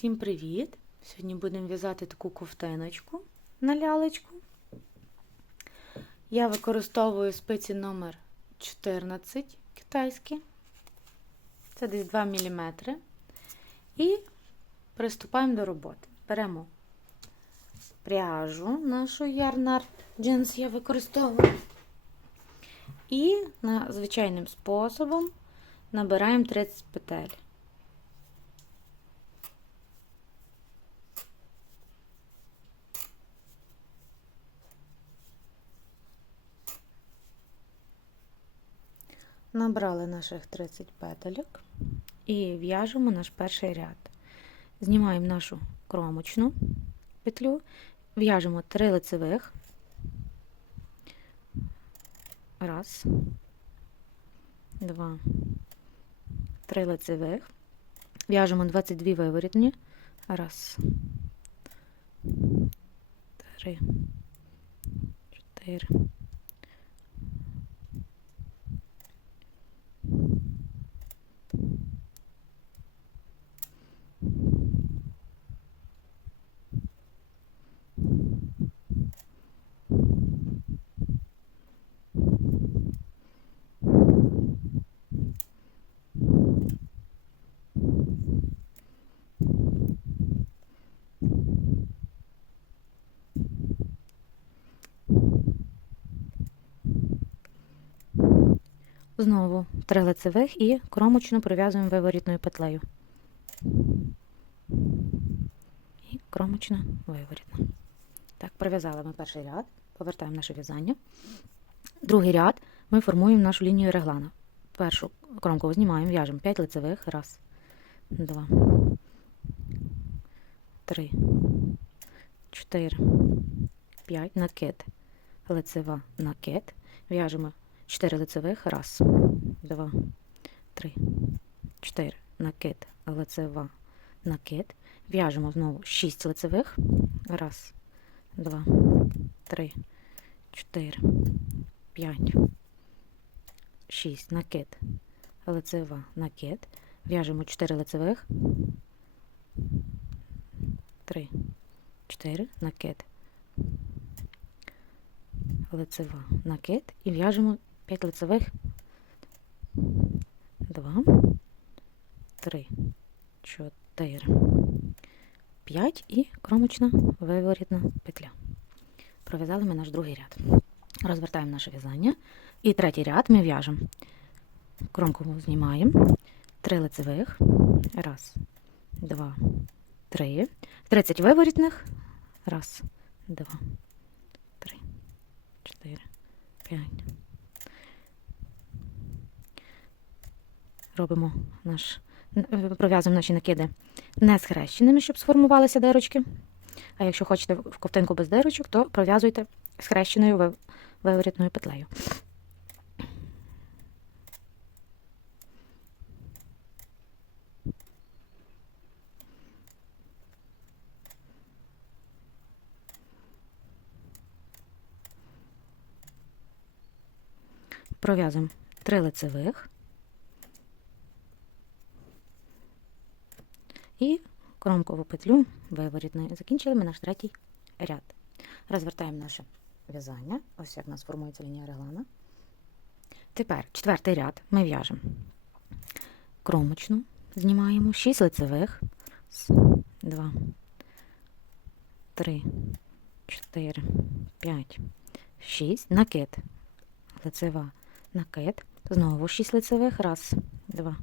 Всім привіт! Сьогодні будемо в'язати таку ковтиночку на лялечку. Я використовую спиці номер 14 китайські. Це десь 2 мм. І приступаємо до роботи. Беремо пряжу нашу ярнар джинс я використовую. І на звичайним способом набираємо 30 петель. Набрали наших 30 петельок і в'яжемо наш перший ряд. Знімаємо нашу кромочну петлю, в'яжемо 3 лицевих. Раз, два, три лицевих. В'яжемо 22 виворітні. Раз, три, чотири. Знову три лицевих і кромочну пров'язуємо виворітною петлею. І кромочна виворітна. Так, пров'язали ми перший ряд, повертаємо наше в'язання. Другий ряд ми формуємо нашу лінію реглана. Першу кромку знімаємо, в'яжемо 5 лицевих. Раз, два, три, чотири, п'ять, накид, лицева, накид. В'яжемо 4 лицевих. Раз, два, три, чотири. Накид, лицева, накид. В'яжемо знову 6 лицевих. Раз, два, три, чотири, п'ять, шість. Накид, лицева, накид. В'яжемо 4 лицевих. Три, чотири. Накид. Лицева, накид. І в'яжемо 5 лицевих. 2, 3, 4, 5 і кромочна виворітна петля. Пров'язали ми наш другий ряд. Розвертаємо наше в'язання. І третій ряд ми в'яжемо. Кромку знімаємо. 3 лицевих. Раз, два, три. 30 виворітних. Раз, два, три, чотири, п'ять. Робимо наш, пров'язуємо наші накиди не схрещеними, щоб сформувалися дирочки. А якщо хочете в ковтинку без дирочок, то пров'язуйте схрещеною виворітною петлею. Пров'язуємо три лицевих. І кромкову петлю виворітною. Закінчили ми наш третій ряд. Розвертаємо наше в'язання. Ось як у нас формується лінія реглана. Тепер четвертий ряд ми в'яжемо кромочну, знімаємо 6 лицевих. 2, 3, 4, 5, 6. Накид. Лицева накид. Знову 6 лицевих. Раз, два,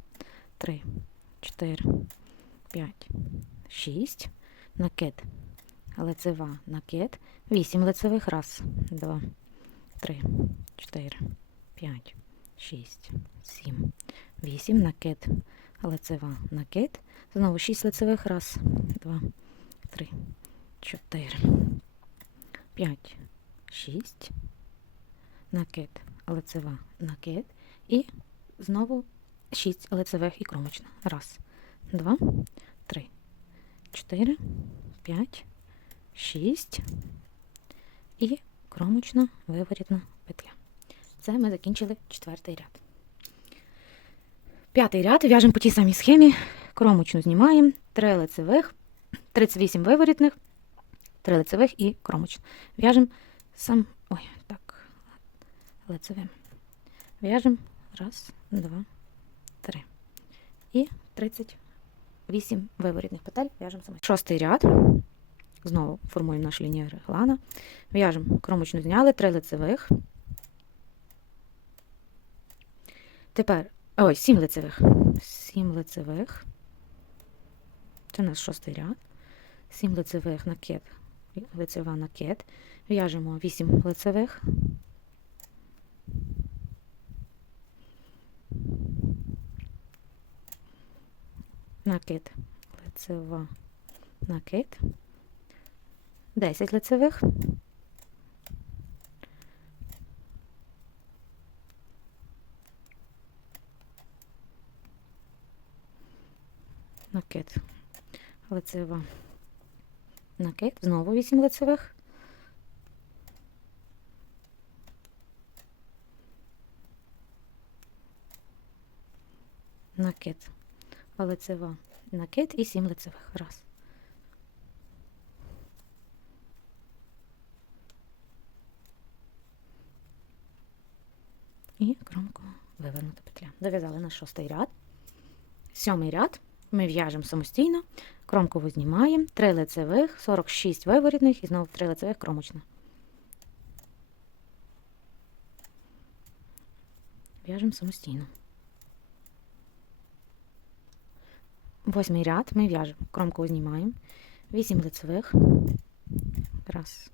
три, чотири. 5, 6, накид, лицева, накид, 8 лицевих, раз, 2, 3, 4, 5, 6, 7, 8, накид, лицева, накид, знову 6 лицевих, раз, 2, 3, 4, 5, 6, накид, лицева, накид і знову 6 лицевих і кромочна. Раз, два, три, чотири, п'ять, шість і кромочна виворітна петля. Це ми закінчили четвертий ряд. П'ятий ряд в'яжемо по тій самій схемі, кромочну знімаємо, три лицевих, 38 виворітних, 3 лицевих і кромочна. В'яжемо сам. Ой, так, лицевим. В'яжемо раз, два, три. І 38 виворітних петель в'яжемо саме. Шостий ряд. Знову формуємо нашу лінію реглана. В'яжемо кромочну зняли, 3 лицевих. Тепер, ой, 7 лицевих. 7 лицевих. Це у нас шостий ряд. 7 лицевих накид, лицева накид. В'яжемо 8 лицевих. Накид, лицева, накид. 10 лицевих. Накид, лицева, накид, знову 8 лицевих. Накид, лицева, накид і 7 лицевих. Раз. І кромку вивернута петля. Дов'язали наш шостий ряд. Сьомий ряд ми в'яжемо самостійно, кромкову знімаємо, 3 лицевих, 46 виворітних і знову 3 лицевих кромочна. В'яжемо самостійно. Восьмий ряд. Ми в'яжемо, кромкову знімаємо, 8 лицевих. Раз,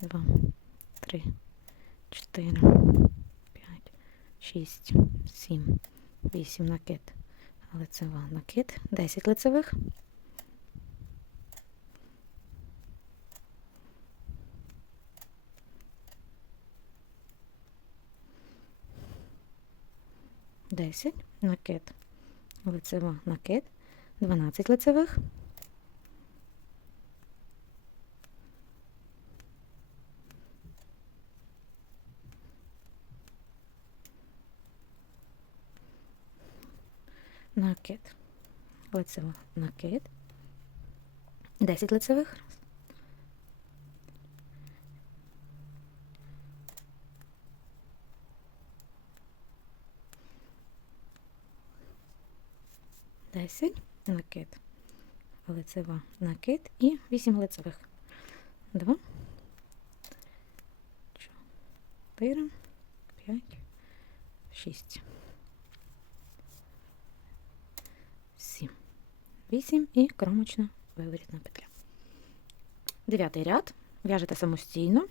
два, три, чотири. 6, 7, 8 накид, лицева. Накид, 10 лицевих. Десять. Накид, лицева накид, 12 лицевих. накид, лицева накид, 10 лицевих. Десять накид, лицева накид і 8 лицевих. Два, чотири, п'ять, шість. 8 і кромочна виворітна петля. Дев'ятий ряд. В'яжете самостійно.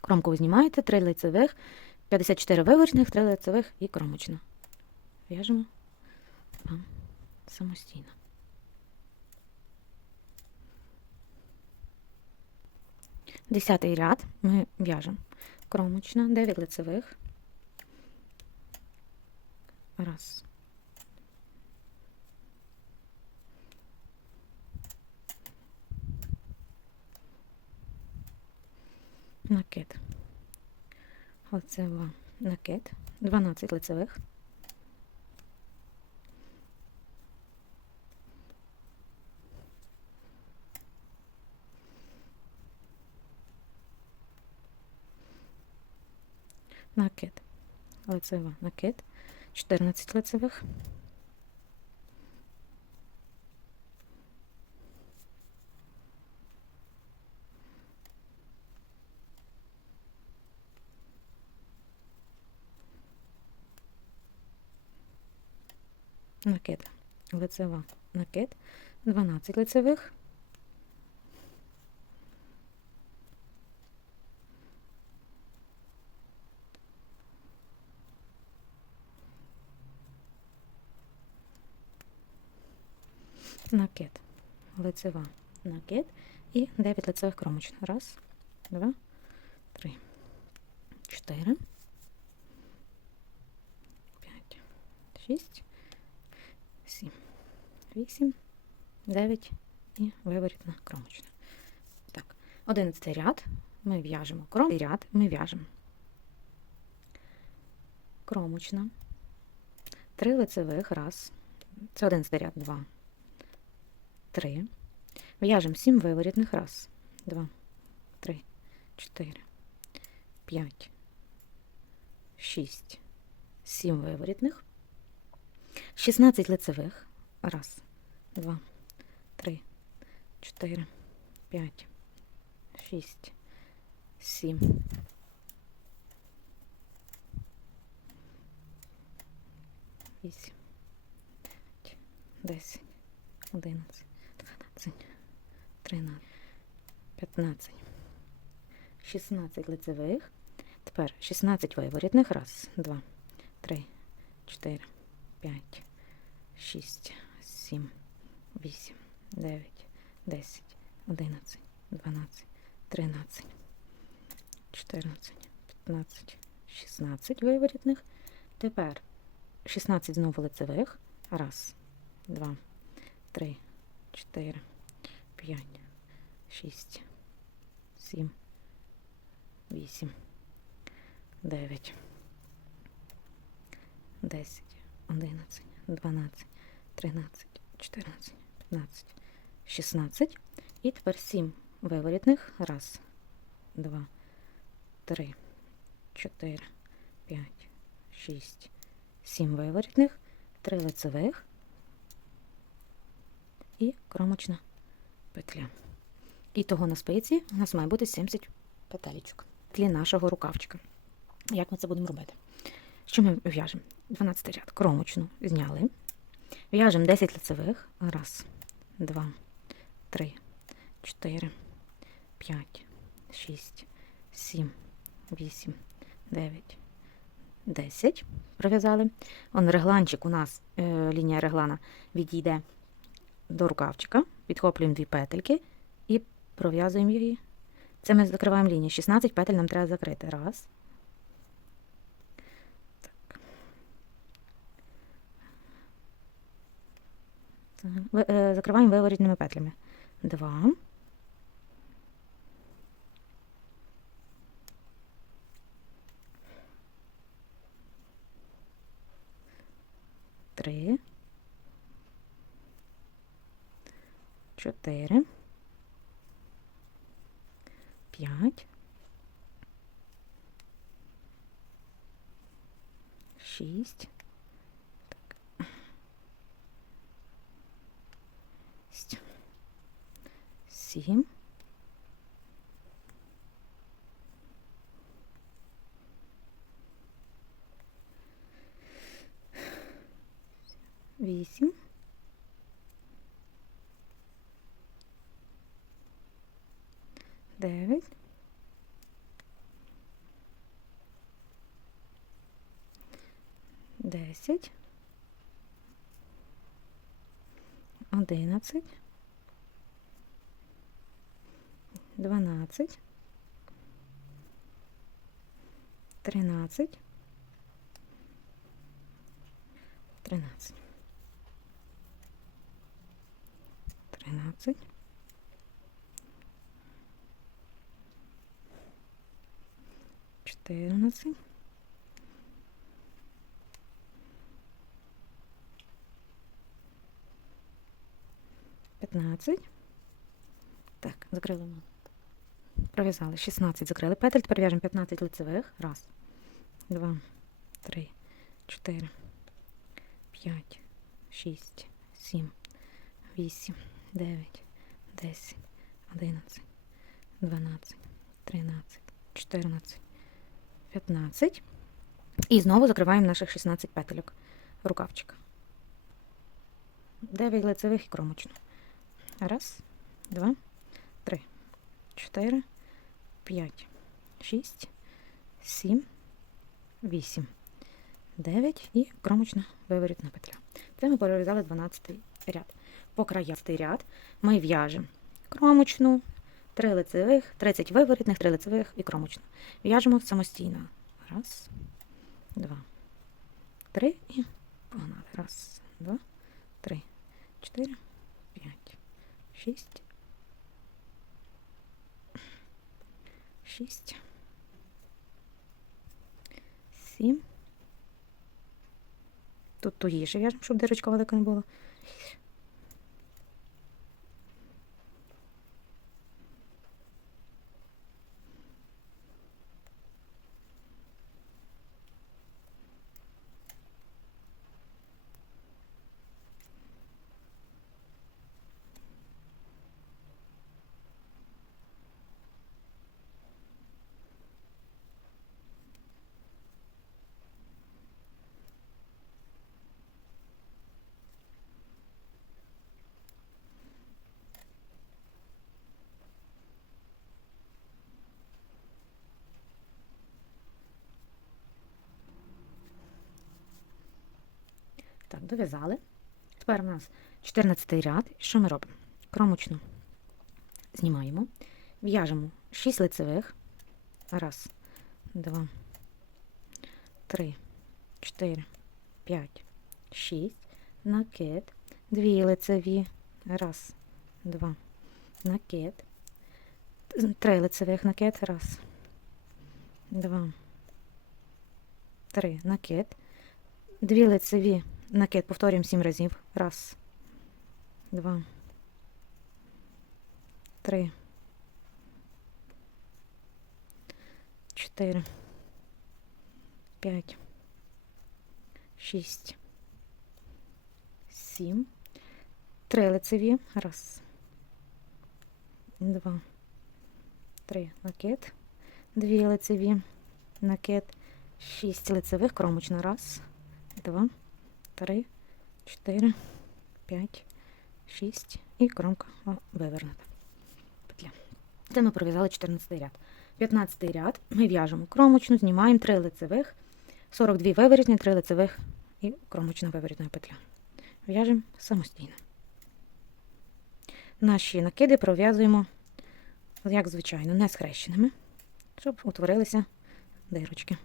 Кромку ви знімаєте, 3 лицевих, 54 виворітних, 3 лицевих і кромочна. В'яжемо вам самостійно. Десятий ряд ми в'яжемо кромочна, 9 лицевих. Раз, накид. Лицева накид, 12 лицевих. Накид, лицева. Накид, 14 лицевих. накид, лицева. Накид, 12 лицевих. Накид, лицева накид і 9 лицевих кромочних. Раз, два, три, чотири, п'ять, шість. 7, 8, 9 і виворітна кромочна. Так, 11 ряд. Ми в'яжемо кром, ряд ми в'яжемо. Кромочна, 3 лицевих, раз, це 11 ряд, 2, 3. В'яжемо 7 виворітних. Раз, два, три, чотири, п'ять, шість, сім виворітних. 16 лицевих. Раз, два, три, чотири, п'ять, шість, сім. Вісім, десять, одинадцять, дванадцять, тринадцять, п'ятнадцять, шістнадцять лицевих. Тепер 16 виворітних. Раз, два, три, чотири, п'ять, шість, сім, вісім, дев'ять, десять, одинадцять, дванадцять, тринадцять, чотирнадцять, п'ятнадцять, шістнадцять виворітних. Тепер 16 знову лицевих. Раз, два, три, чотири, п'ять, шість, сім, вісім, дев'ять, десять, одинадцять, дванадцять, тринадцять, чотирнадцять, п'ятнадцять, шістнадцять. І тепер сім виворітних. Раз, два, три, чотири, п'ять, шість, сім виворітних, три лицевих і кромочна петля. І того на спиці у нас має бути 70 петелечок. Тлі нашого рукавчика. Як ми це будемо робити? Що ми в'яжемо? 12 ряд. Кромочну зняли. В'яжемо 10 лицевих. Раз, два, три, чотири, п'ять, шість, сім, вісім, дев'ять, десять. Пров'язали. Он регланчик у нас, е, лінія реглана відійде до рукавчика. Підхоплюємо дві петельки і пров'язуємо її. Це ми закриваємо лінію. 16 петель нам треба закрити. Раз. Так. Е, Закриваємо виворітними петлями. Два. Три. 4, 5, 6, так, 7, 11, 12, 13, 13, 13, 14, П'ятнадцять. Так, закрили ми. Пров'язали. 16, закрили. Петель. Тепер в'яжемо 15 лицевих. Раз, два, три, чотири, п'ять, шість, сім, вісім, дев'ять, десять, одинадцять, дванадцять, тринадцять, чотирнадцять, п'ятнадцять. І знову закриваємо наших 16 петельок рукавчика. 9 лицевих і кромочно. Раз, два, три, чотири, п'ять, шість, сім, вісім, дев'ять і кромочна виворітна петля. Це ми перев'язали 12 ряд. По краях ряд ми в'яжемо кромочну, 3 лицевих, 30 виворітних, 3 лицевих і кромочну. В'яжемо самостійно. Раз, два, три і погнали. Раз, два, три, чотири, шість, шість, сім. Тут тугіше в'яжемо, щоб дирочка велика не була. Дов'язали. Тепер у нас 14 ряд. Що ми робимо? Кромочну знімаємо, в'яжемо 6 лицевих. Раз, два, три, чотири, п'ять, шість. Накид. Дві лицеві. Раз, два. Накид. Три лицевих накид. Раз, два, три. Накид. Дві лицеві накид. Повторюємо сім разів. Раз, два, три, чотири, п'ять, шість, сім. Три лицеві. Раз, два, три. Накид. Дві лицеві. Накид. Шість лицевих. Кромочна. Раз, два, три, чотири, п'ять, шість. І кромка вивернута. Петля. Це ми пров'язали 14 ряд. 15 ряд ми в'яжемо кромочну, знімаємо 3 лицевих, 42 виворітні, 3 лицевих і кромочна виворітна петля. В'яжемо самостійно. Наші накиди пров'язуємо, як звичайно, не схрещеними, щоб утворилися дирочки.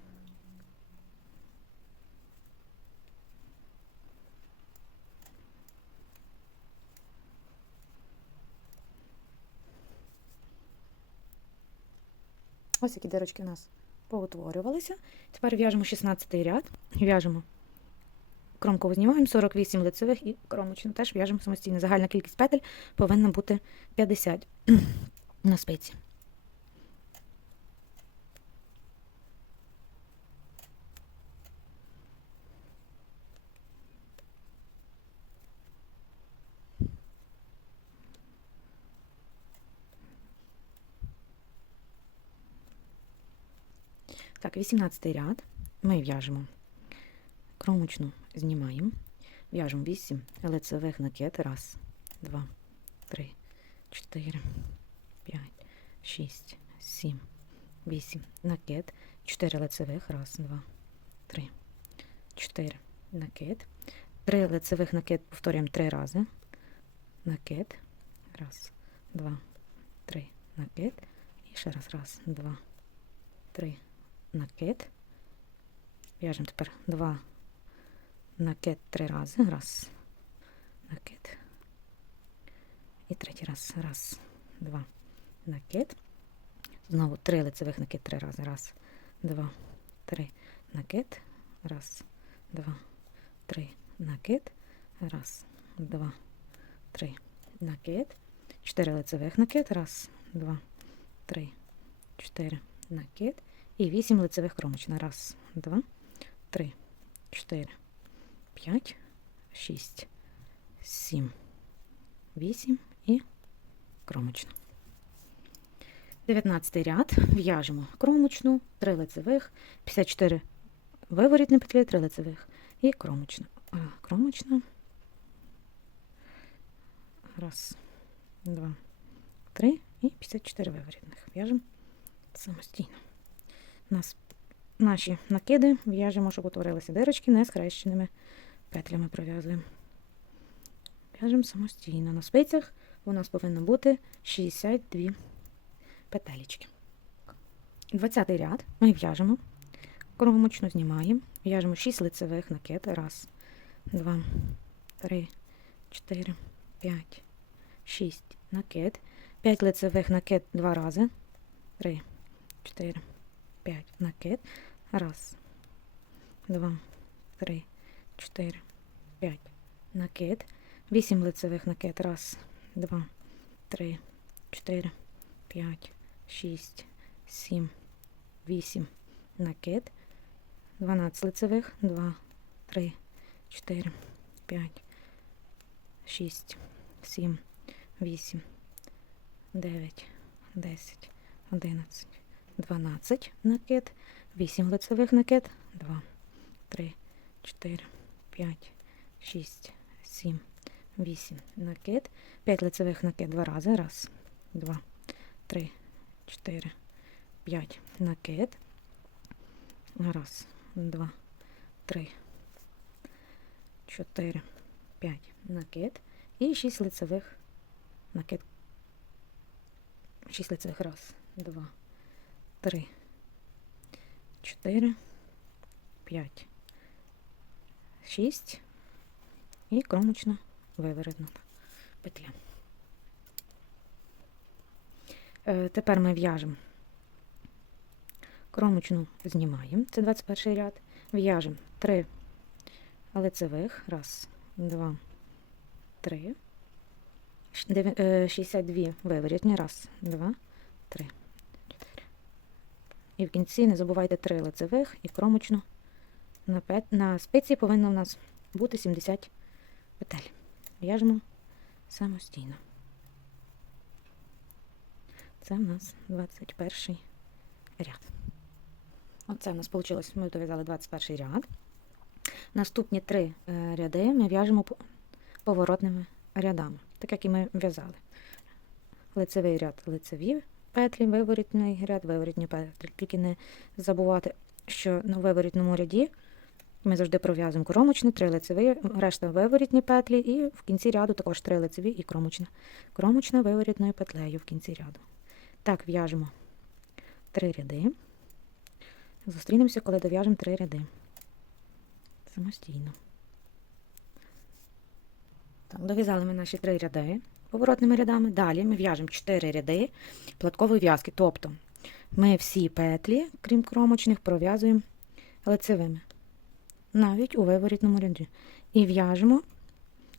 Ось які дирочки у нас поутворювалися. Тепер в'яжемо 16 ряд, в'яжемо кромку знімаємо 48 лицевих і кромочну теж в'яжемо самостійно. Загальна кількість петель повинна бути 50 на спиці. Так, 18 ряд ми в'яжемо кромочну, знімаємо, в'яжемо 8 лицевих накид. Раз, два, три, чотири, п'ять, шість, сім, вісім. Накид. 4 лицевих. Раз, два, три, чотири. Накид. Три лицевих накид повторюємо три рази. Накид. Раз, два, три. Накид. І ще раз. Раз, два, три накид. В'яжемо тепер два накид три рази. Раз, накид. І третій раз. Раз, два, накид. Знову три лицевих накид три рази. Раз, два, три, накид. Раз, два, три, накид. Раз, два, три, накид. Чотири лицевих накид. Раз, два, три, чотири, накид. І 8 лицевих кромочна. Раз, два, три, чотири, п'ять, шість, сім, вісім і кромочна. 19 ряд. В'яжемо кромочну, 3 лицевих, 54 виворітні петлі, 3 лицевих і кромочна. Кромочна. Раз, два, три і 54 виворітних. В'яжемо самостійно нас наші накиди в'яжемо, щоб утворилися дирочки не схрещеними петлями пров'язуємо. В'яжемо самостійно. На спицях у нас повинно бути 62 петелечки. 20 ряд ми в'яжемо, кромочно знімаємо, в'яжемо 6 лицевих накид. Раз, два, три, чотири, п'ять, шість накид. 5 лицевих накид два рази. Три, чотири. 5 накид. Раз, два, три, чотири, п'ять. Накид. Вісім лицевих накид. Раз, два, три, чотири, п'ять, шість, сім, вісім. Накид. 12 лицевих. Два, три, чотири, п'ять, шість, сім, вісім, дев'ять, десять, одинадцять. 12 накид, 8 лицевих накид, 2, 3, 4, 5, 6, 7, 8 накид, 5 лицевих накид 2 рази. Раз, 2, 3, 4, 5 накид. Раз, два, три, 4, 5 накид і 6 лицевих накид. 6 лицевих. Раз, два, три, чотири, п'ять, шість і кромочна виворотна петля. Е, Тепер ми в'яжемо кромочну знімаємо, це 21 ряд, в'яжемо 3 лицевих, раз, два, три, Ш- дев'я- е, 62 виворітні, раз, два, три, чотири. І в кінці не забувайте 3 лицевих і кромочну. На, пет, на спиці повинно в нас бути 70 петель. В'яжемо самостійно. Це в нас 21 ряд. Оце в нас вийшло, ми дов'язали 21 ряд. Наступні три е, ряди ми в'яжемо поворотними рядами, так як і ми в'язали. Лицевий ряд лицеві петлі, виворітний ряд, виворітні петлі. Тільки не забувати, що на виворітному ряді ми завжди пров'язуємо кромочні, три лицеві, решта виворітні петлі, і в кінці ряду також три лицеві і кромочна. Кромочна виворітною петлею в кінці ряду. Так, в'яжемо три ряди. Зустрінемося, коли дов'яжемо три ряди. Самостійно. Так, дов'язали ми наші три ряди поворотними рядами. Далі ми в'яжемо чотири ряди платкової в'язки. Тобто ми всі петлі, крім кромочних, пров'язуємо лицевими. Навіть у виворітному ряді. І в'яжемо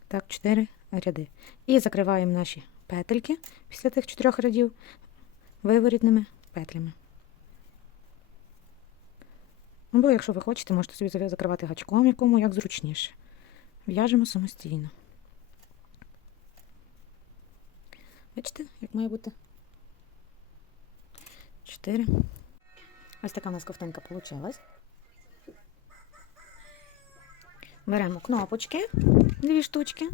так, чотири ряди. І закриваємо наші петельки після тих чотирьох рядів виворітними петлями. Або, якщо ви хочете, можете собі закривати гачком, якому як зручніше. В'яжемо самостійно. Бачите, як має бути? Чотири. Ось така у нас ковтинка вийшла. Беремо кнопочки, дві штучки.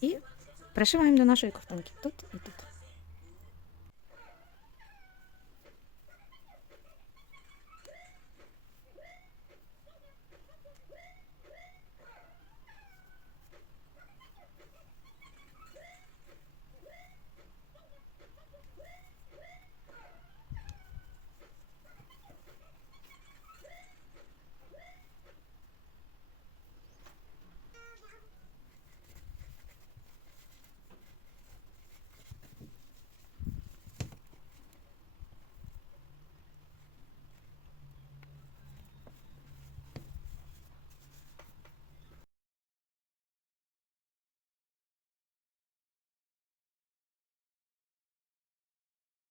І пришиваємо до нашої ковтинки. Тут і тут.